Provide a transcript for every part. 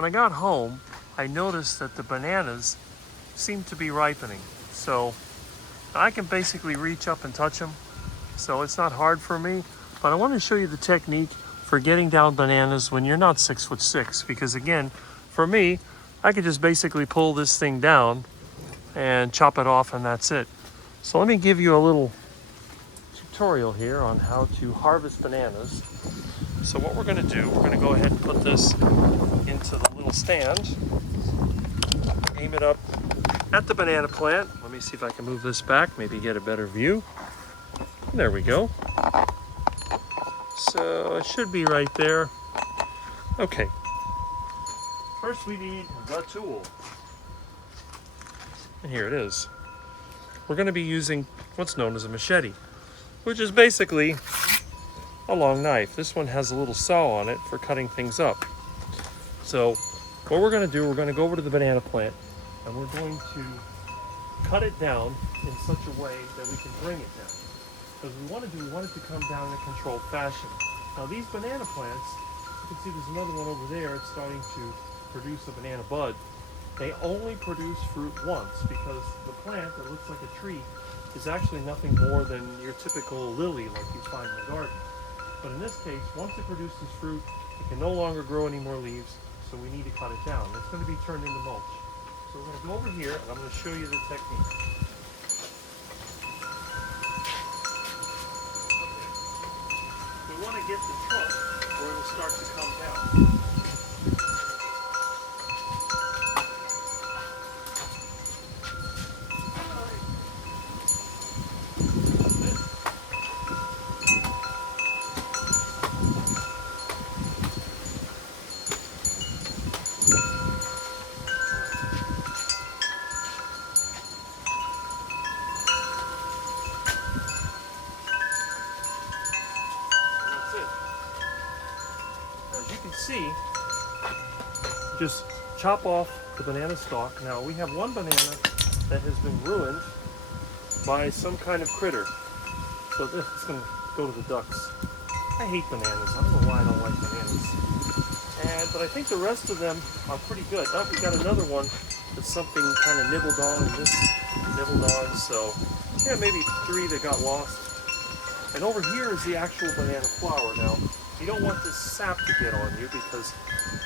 when I got home, I noticed that the bananas seemed to be ripening. So I can basically reach up and touch them. So it's not hard for me. But I want to show you the technique for getting down bananas when you're not 6'6", because again, for me, I could just basically pull this thing down and chop it off, and that's it. So let me give you a little tutorial here on how to harvest bananas. So what we're going to do, we're going to go ahead and put this into the little stand, aim it up at the banana plant. Let me see if I can move this back, maybe get a better view. There we go. So it should be right there. Okay. First we need the tool. And here it is. We're going to be using what's known as a machete, which is basically a long knife. This one has a little saw on it for cutting things up. So what we're going to do, we're going to go over to the banana plant and we're going to cut it down in such a way that we can bring it down. Because we want it to come down in a controlled fashion. Now these banana plants, you can see there's another one over there, it's starting to produce a banana bud. They only produce fruit once because the plant that looks like a tree is actually nothing more than your typical lily like you find in the garden. But in this case, once it produces fruit, it can no longer grow any more leaves, so we need to cut it down. It's going to be turned into mulch. So we're going to go over here and I'm going to show you the technique. We want to get the trunk where it'll start to come down. See, just chop off the banana stalk. Now we have one banana that has been ruined by some kind of critter. So this is going to go to the ducks. I hate bananas. I don't know why I don't like bananas. But I think the rest of them are pretty good. Oh, we got another one that something kind of nibbled on, and this nibbled on. So yeah, maybe 3 that got lost. And over here is the actual banana flower. Now, you don't want this sap to get on you because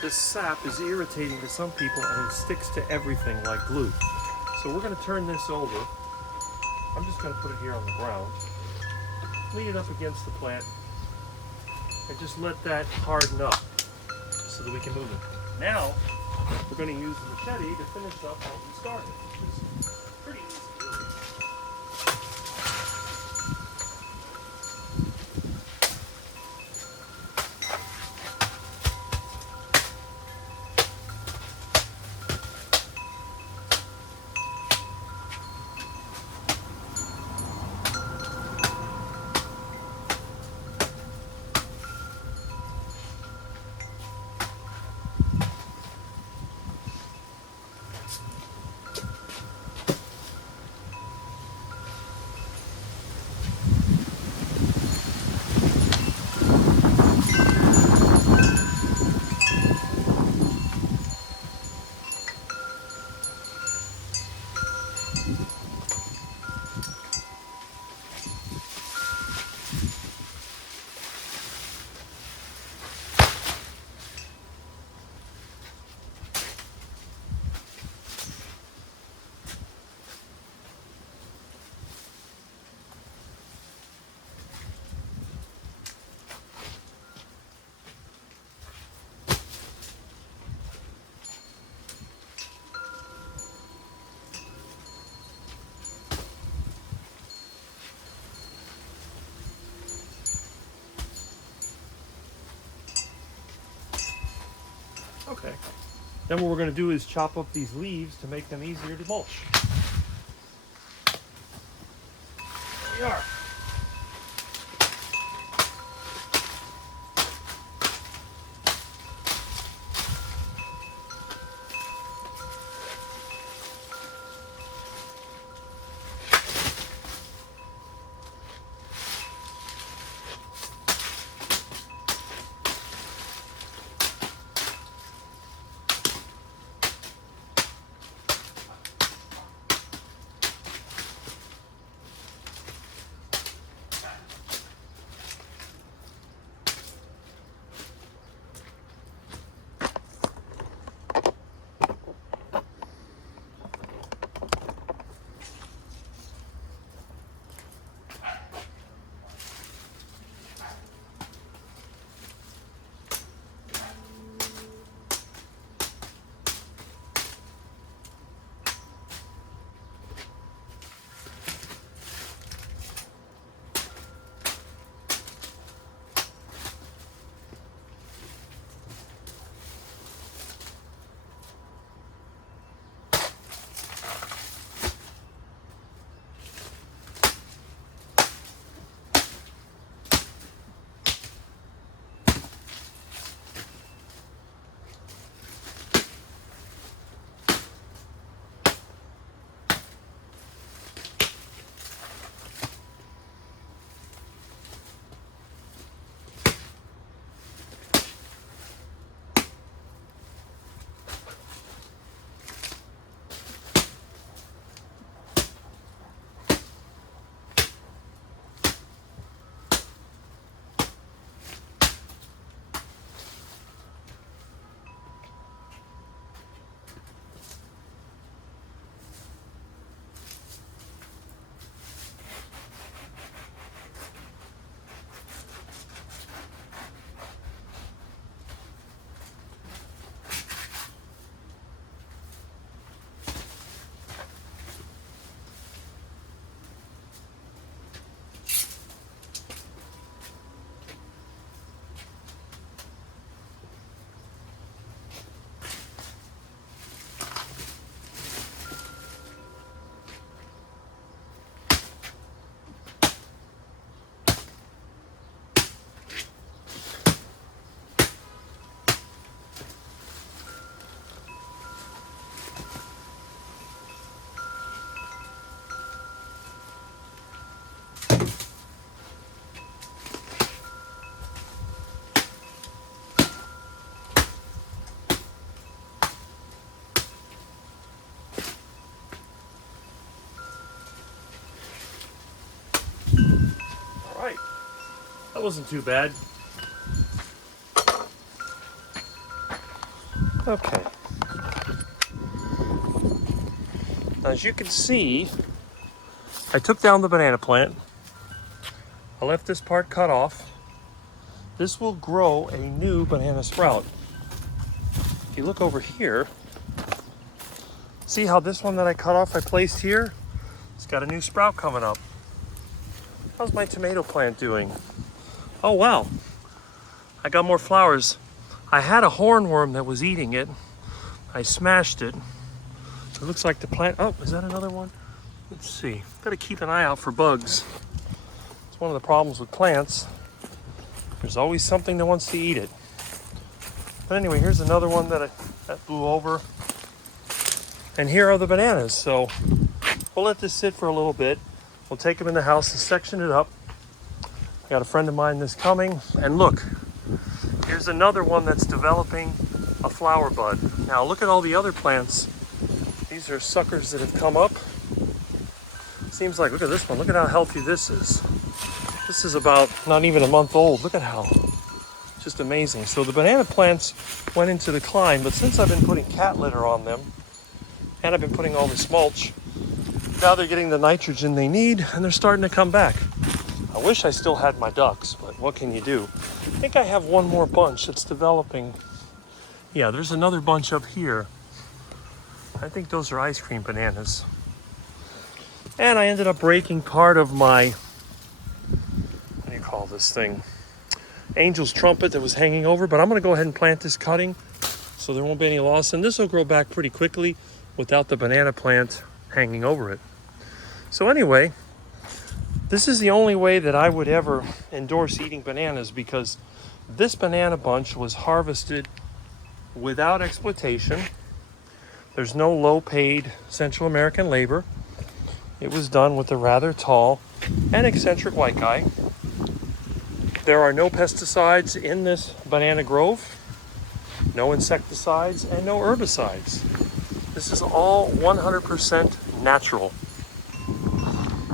this sap is irritating to some people and it sticks to everything like glue. So we're going to turn this over. I'm just going to put it here on the ground. Lean it up against the plant and just let that harden up so that we can move it. Now, we're going to use the machete to finish up how we started. It's pretty easy. Okay. Then what we're going to do is chop up these leaves to make them easier to mulch. There we are. wasn't too bad. Okay. Now, as you can see, I took down the banana plant. I left this part cut off. This will grow a new banana sprout. If you look over here, see how this one that I cut off I placed here? It's got a new sprout coming up. How's my tomato plant doing? Oh wow, I got more flowers. I had a hornworm that was eating it. I smashed it. It looks like the plant, oh, is that another one? Let's see, gotta keep an eye out for bugs. It's one of the problems with plants. There's always something that wants to eat it. But anyway, here's another one that blew over. And here are the bananas. So we'll let this sit for a little bit. We'll take them in the house and section it up. I got a friend of mine that's coming. And look, here's another one that's developing a flower bud. Now look at all the other plants. These are suckers that have come up. Seems like, look at this one. Look at how healthy this is. This is about not even a month old. Look at how, just amazing. So the banana plants went into decline, but since I've been putting cat litter on them, and I've been putting all this mulch, now they're getting the nitrogen they need, and they're starting to come back. I wish I still had my ducks, but what can you do? I think I have one more bunch that's developing. Yeah, there's another bunch up here. I think those are ice cream bananas. And I ended up breaking part of my, what do you call this thing? Angel's trumpet that was hanging over, but I'm gonna go ahead and plant this cutting so there won't be any loss. And this will grow back pretty quickly without the banana plant hanging over it. So anyway, this is the only way that I would ever endorse eating bananas, because this banana bunch was harvested without exploitation. There's no low-paid Central American labor. It was done with a rather tall and eccentric white guy. There are no pesticides in this banana grove, no insecticides, and no herbicides. This is all 100% natural.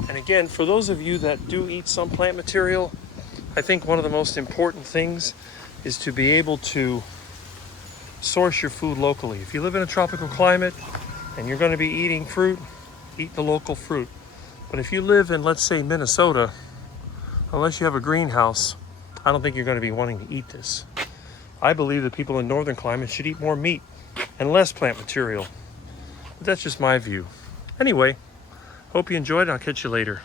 And again, for those of you that do eat some plant material, I think one of the most important things is to be able to source your food locally. If you live in a tropical climate and you're going to be eating fruit, eat the local fruit. But if you live in, let's say, Minnesota, unless you have a greenhouse, I don't think you're going to be wanting to eat this. I believe that people in northern climates should eat more meat and less plant material. But that's just my view. Anyway, hope you enjoyed, and I'll catch you later.